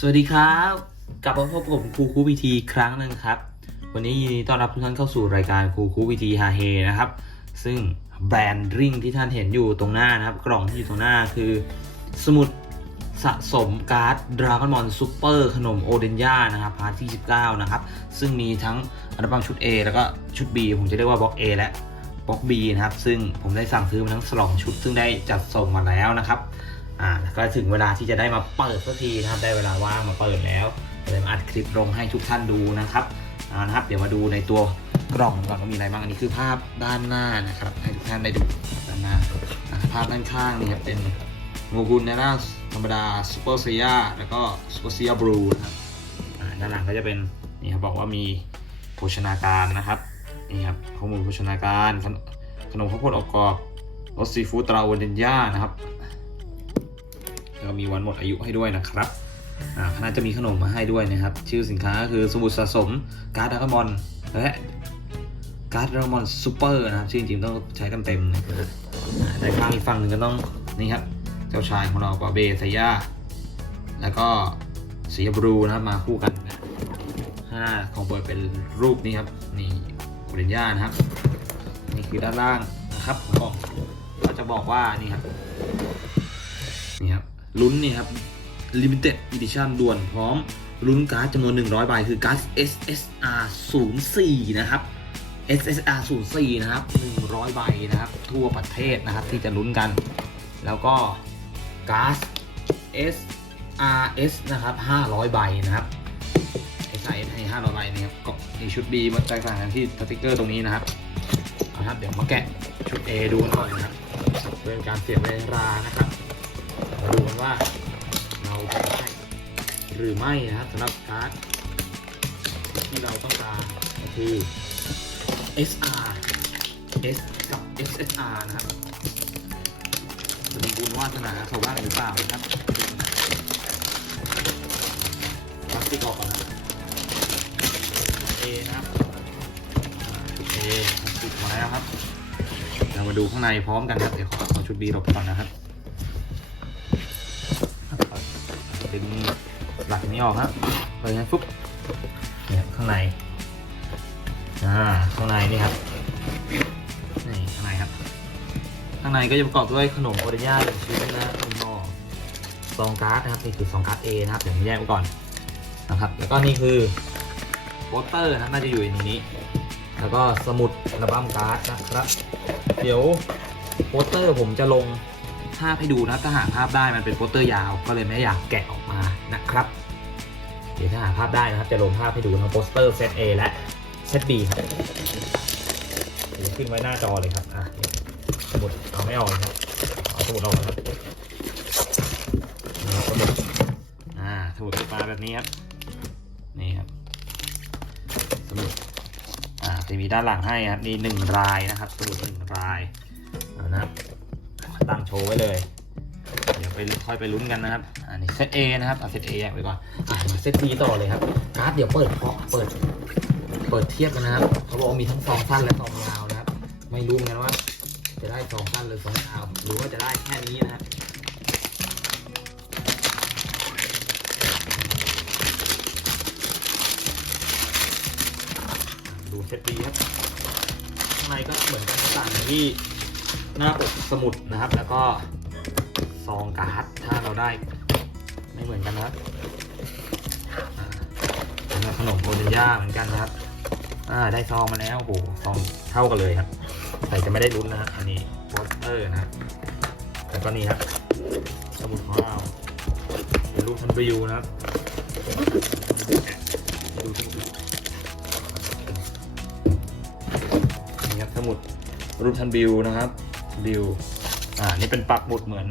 สวัสดีครับ กลับมาพบกับผมครูคูวิทีครั้งหนึ่งครับ วันนี้ยินดีต้อนรับทุกท่านเข้าสู่รายการครูคูวิทีฮาเฮนะครับ ซึ่งแบรนด์ริงที่ท่านเห็นอยู่ตรงหน้านะครับ กล่องที่อยู่ตรงหน้าคือ สมุดสะสมการ์ดดราก้อนมอนซูเปอร์ขนมโอเดนย่านะครับพาร์ทที่ 19 นะครับ ซึ่งมีทั้งอัลบั้มชุด A แล้วก็ชุด B ผมจะเรียกว่าบล็อก A และบล็อก B นะครับ ซึ่งผมได้สั่งซื้อมาทั้งสองชุด ซึ่งได้จัดส่งมาแล้วนะครับ อ่าก็ถึงเวลาที่จะได้มาเปิดสักทีนะครับ ได้เวลาว่างมาเปิดแล้วเลยมาอัดคลิปลงให้ทุกท่านดูนะครับเอานะครับ เดี๋ยวมาดูในตัวกล่องก่อนว่ามีอะไรบ้างอันนี้คือภาพด้านหน้านะครับ ให้ทุกท่านได้ดูด้านหน้าภาพด้านข้างนี่ครับเป็นโงกุลนะนะธรรมดาซูเปอร์เซียแล้วก็ซูเปอร์เซียบลูนะครับอ่าด้านหลังก็จะเป็นนี่ครับบอกว่ามีโภชนาการนะครับนี่ครับข้อมูลโภชนาการขนมขนมข้าวโพดอบกรอบรสซีฟู้ดตราวันเดนย่านะครับ แล้วก็มีวันหมดอายุให้ด้วยนะครับอ่าคณะจะมีขนมมาให้ด้วยนะครับ ชื่อสินค้าก็คือสมุดสะสมการ์ดดรากมอนและการ์ดดรากมอนซูเปอร์นะครับชื่อจริงต้องใช้เต็มๆนะครับแต่ข้างอีกฝั่งหนึ่งก็ต้องนี่ครับเจ้าชายของเราปาเบสยาแล้วก็สีบรูนะครับมาคู่กันนะข้างหน้าของเปิดเป็นรูปนี้ครับนี่โอเรนย่านะครับ นี่คือด้านล่างนะครับก็จะบอกว่านี่ครับนี่ครับ ลุ้นนี่ครับ Limited Edition ด่วนพร้อมลุ้นการ์ดจำนวน 100 ใบ คือการ์ด SSR 04 นะครับ SSR 04 นะครับ 100 ใบนะครับ ทั่วประเทศนะครับที่จะลุ้นกัน แล้วก็การ์ด SRS นะครับ 500 ใบนะครับ SRS ให้500 ใบนะครับก็มีชุด B มาแตกต่างกันที่สติกเกอร์ตรงนี้นะครับเอาละครับ เดี๋ยวมาแกะชุด A ดูกันก่อนนะครับเพื่อเป็นการเสียเวลานะครับ กันว่าเราจะได้หรือไม่นะครับสำหรับการ์ดที่เราต้องการก็คือ SR S กับ SSR นะครับจะมีบุญวาสนาเขาบ้างหรือเปล่านะครับพลาสติกออกก่อนนะ A นะครับ A พลาสติกมาแล้วครับ เรามาดูข้างในพร้อมกันครับ เดี๋ยวขอชุด B หลบก่อนนะครับ ดึงหลักนี้ออกครับเปิดงั้นฟุ๊บเนี่ยข้างใน อ่า ข้างในนี่ครับ นี่ข้างในครับ ข้างในก็จะประกอบด้วยขนมโอเดย่าหนึ่งชิ้นนะหนึ่งห่อซองการ์ดนะครับ นี่คือซองการ์ด A นะครับ เดี๋ยวผมแยกไว้ก่อนนะครับ แล้วก็นี่คือโปสเตอร์นะมัน่าจะอยู่ในนี้ แล้วก็สมุดอัลบั้มการ์ดนะครับ เดี๋ยวโปสเตอร์ผมจะลง ภาพให้ดูนะถ้าหาภาพได้มันเป็นโปสเตอร์ยาวก็เลยไม่อยากแกะออกมานะครับ เดี๋ยวถ้าหาภาพได้นะครับ จะลงภาพให้ดูทั้งโปสเตอร์เซต A และเซต B ครับเดี๋ยวขึ้นไว้หน้าจอเลยครับอะสมุดเอาไม่ออกนะครับเอาสมุดออกครับสมุดอ่าสมุดมาแบบนี้ครับนี่ครับสมุดอ่าจะมีด้านหลังให้ครับมีหนึ่งรายนะครับสมุดหนึ่งรายนะครับ ตั้งโชว์ไว้เลย เดี๋ยวไปค่อยไปลุ้นกันนะครับ อันนี้เซต A นะครับเอาเซต A แยกไว้ก่อนอ่าเซต B ต่อเลยครับการ์ดเดี๋ยวเปิดเพาะเปิด เปิดเทียบกันนะครับเขาบอกว่ามีทั้งซองสั้นและซองยาวนะครับ ไม่รู้เหมือนกันว่า จะได้ซองสั้นหรือซองยาวหรือว่าจะได้แค่นี้นะครับดูเซต B ครับข้างในก็เหมือนกันต่างที่ หน้าปกสมุดนะครับ แล้วก็ซองการ์ดถ้าเราได้ไม่เหมือนกันนะครับขนมโอเดย่าเหมือนกันนะครับ อ่าได้ซองมาแล้วโอ้โหซองเท่ากันเลยครับแต่จะไม่ได้ลุ้นนะครับอันนี้โปสเตอร์นะครับแล้วก็นี่ครับสมุดของเราเป็นรูปทันบิวนะครับดูสมุดนี่ครับสมุดรูปทันบิวนะครับ บิวอ่า นี่เป็นปักหมุดเหมือน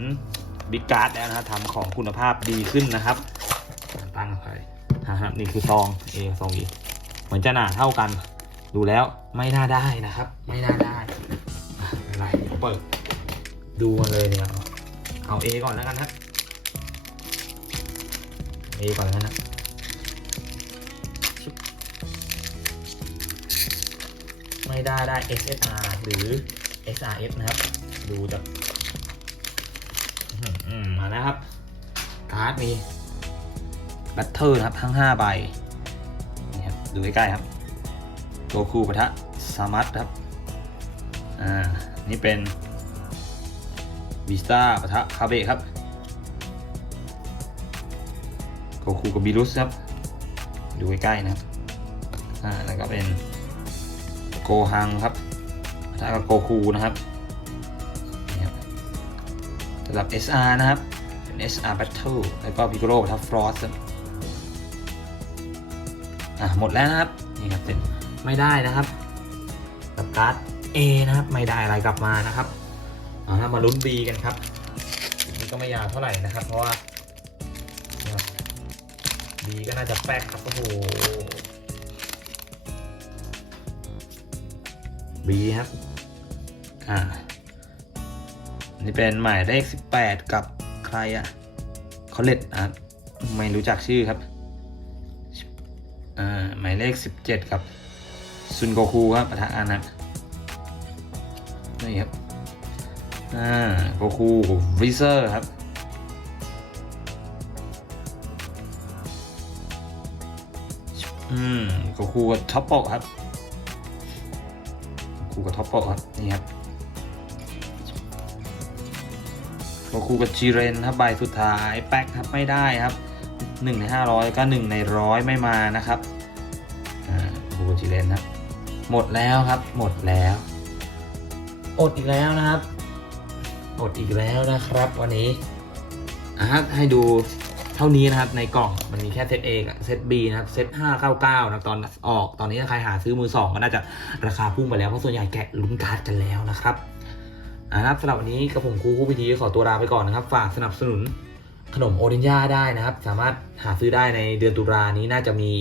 บิ๊กการ์ดแล้วนะครับทำของคุณภาพดีขึ้นนะครับ ตั้งไปนะครับนี่คือซองเอซองอีเหมือนจะหนาเท่ากัน ดูแล้วไม่น่าได้นะครับ ไม่น่าได้อะไม่เป็นไรเปิดดูกันเลยเนี่ยเอาเอาเอก่อนแล้วกันนะเอก่อนแล้วนะไม่ได้ได้ SSR หรือ SRS นะครับ ดูจากอื้อหือมาแล้วครับ การ์ดมีแบทเทิลนะครับทั้ง 5 ใบนี่ครับดูใกล้ๆครับโกคูปะทะซามัตครับ อ่า นี่เป็นบิสตาปะทะคาเบะครับโกคูกับบิรุสครับ ดูใกล้ๆนะครับ อ่า แล้วก็เป็นโกฮังครับ ปะทะกับโกคูนะครับนี่ครับสำหรับ SR นะครับ เป็น SR Battle แล้วก็พิโกโ o ปะทะฟรอสครับอะหมดแล้วนะครับ นี่ครับเสร็จไม่ได้นะครับกับการ์ด A นะครับไม่ได้อะไรกลับมานะครับเอาละมาลุ้น B กันครับนี่ก็ไม่ยาวเท่าไหร่นะครับ เพราะว่าบ B ก็น่าจะแป๊กครับโอ้โห B ครับ อ่า นี่เป็นหมายเลข 18 กับใครอะคอลเลตนะไม่รู้จักชื่อครับ อ่า หมายเลข 17กับ ซุนโกคูครับปะทะอานัทนี่ครับ อ่า โกคูวิเซอร์ครับอืมโกคูกับท็อปโปครับ กับท็อปโปะครับนี่ครับโกคูกับจีเรนครับใบสุดท้ายแป๊กครับไม่ได้ครับหนึ่งในห้าร้อยก็หนึ่งในร้อยไม่มานะครับอ่าโกคูกับจีเรนครับหมดแล้วครับหมดแล้ว อดอีกแล้วนะครับ อดอีกแล้วนะครับ วันนี้อะให้ดู เท่านี้นะครับในกล่องมันมีแค่เซต A กับเซต B นะครับเซต599นะตอนออกตอนนี้ถ้าใครหาซื้อมือสองก็น่าจะราคาพุ่งไปแล้ว เพราะส่วนใหญ่แกะลุ้นการ์ดกันแล้วนะครับนะครับสำหรับวันนี้กับผมครูคู่พิธีขอตัวลาไปก่อนนะครับ ฝากสนับสนุนขนมโอเดนย่าได้นะครับ สามารถหาซื้อได้ในเดือนตุลานี้น่าจะมี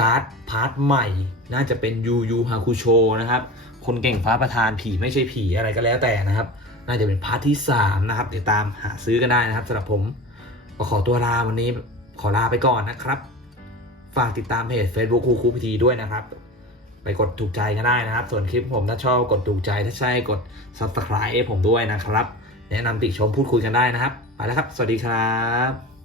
การ์ดพาร์ทใหม่ น่าจะเป็นยูยูฮาคุโชนะครับ คนเก่งฟ้าประธานผีไม่ใช่ผีอะไรก็แล้วแต่นะครับ น่าจะเป็นพาร์ทที่ 3 นะครับเดี๋ยวตามหาซื้อกันได้นะครับสำหรับผม ก็ขอตัวลาวันนี้ขอลาไปก่อนนะครับ ฝากติดตามเพจ Facebook ครูครูพิธีด้วยนะครับ ไปกดถูกใจก็ได้นะครับ ส่วนคลิปผมถ้าชอบกดถูกใจถ้าใช่กด subscribe ผมด้วยนะครับ แนะนำติชมพูดคุยกันได้นะครับ ไปแล้วครับ สวัสดีครับ